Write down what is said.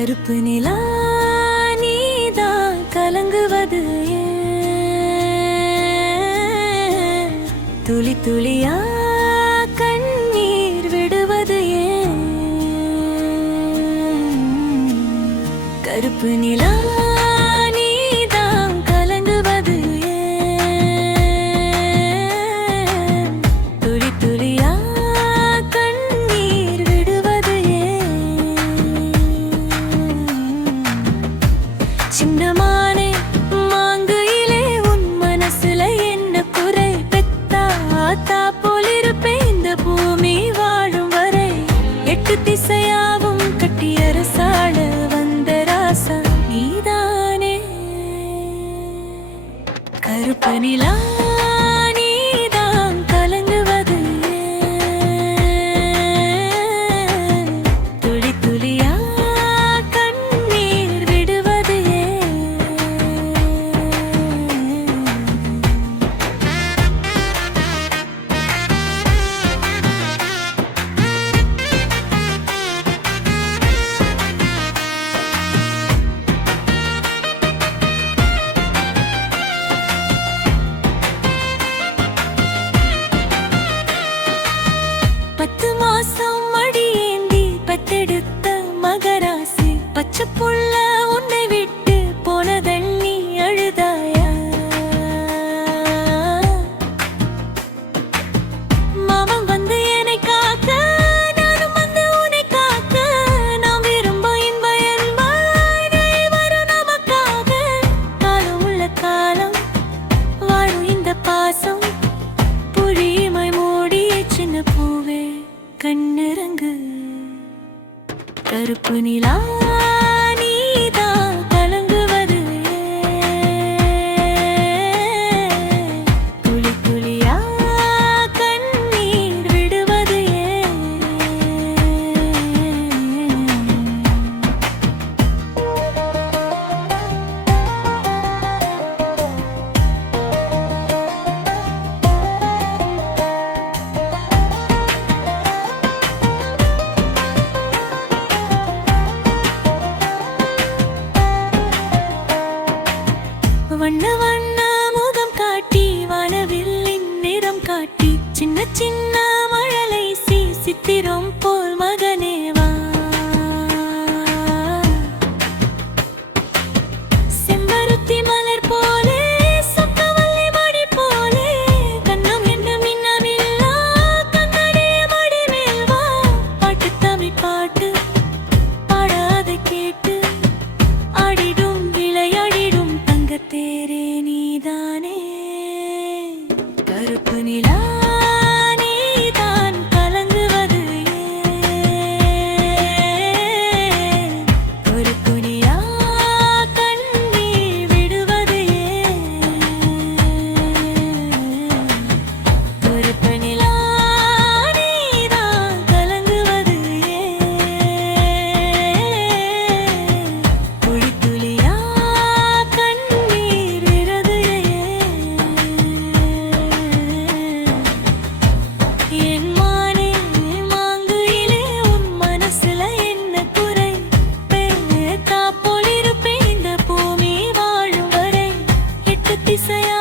கருப்பு நிலா நீதான் கலங்குவது ஏன்? துளி துளியா கண்ணீர் விடுவது ஏன்? கருப்பு நிலா நீதான் கலங்குவது ஏன்? துளி துளியா கண்ணீர் விடுவது ஏன்? சின்னமானே மாங்குயிலே உன் மனசுல என்ன குறை? பெத்தா ஆத்தா போலிருப்பேன் இந்த பூமி வாழும் வரை. எட்டு திசையாவும் கட்டி அரசாள வந்த ராசா நீதானே. கருப்பு நிலா நீதான் கலங்குவது ஏன்? துளி துளியா கண்ணீர் விடுவது ஏன்? பத்து மாசம் மடியேந்தி பத்தெடுத்த மகராசி பச்சை புள்ள உன்னை விட்டு போனதண்ணி அழுதாயா? மாமன் வந்து என்னை காக்க நானும் வந்து உன்னை காக்க. நாம் விரும்ப இன்ப என்பாய் வரும் நமக்காக. காலம் உள்ள காலம் வாழும் இந்த பாசம் புரியுமை மூடிய சின்ன பூவே கண்ணிறங்கு. கருப்பு நிலா நீதான் கலங்குவது ஏன்? துளி துளியா கண்ணீர் விடுவது ஏன்? வண்ண வண்ண முகம் காட்டி வானவில்லின் நிறம் காட்டி சின்ன சின்ன மழலை சித்திரம் போல் மகனேவா. செம்பருத்தி மலர் போலே சொக்கவல்லி மடி போலே கண்ணம் என்ன மின்னமில்லா கண்ணடைய மடி மேல்வா. பாட்டு தமிழ் பாட்டு பாடாதை கேட்டு ஆடிடும் விளையாடிடும் தங்கத்தேரே நீதானே. கருப்பு நிலா நீதான் கலங்குவது ஏன்? ஒரு துளியா கண்ணீர் விடுவது ஏன்? கருப்பு நிலா நீதான் கலங்குவது ஏன்? துளி துளியா கண்ணீர் விடுவது ஏன்? என் மானே மாங்குயிலே உன் மனசுல என்ன குறை? பேத்தா போலிருப்பேன் இந்த பூமி வாழும் வரை. எட்டு திசையா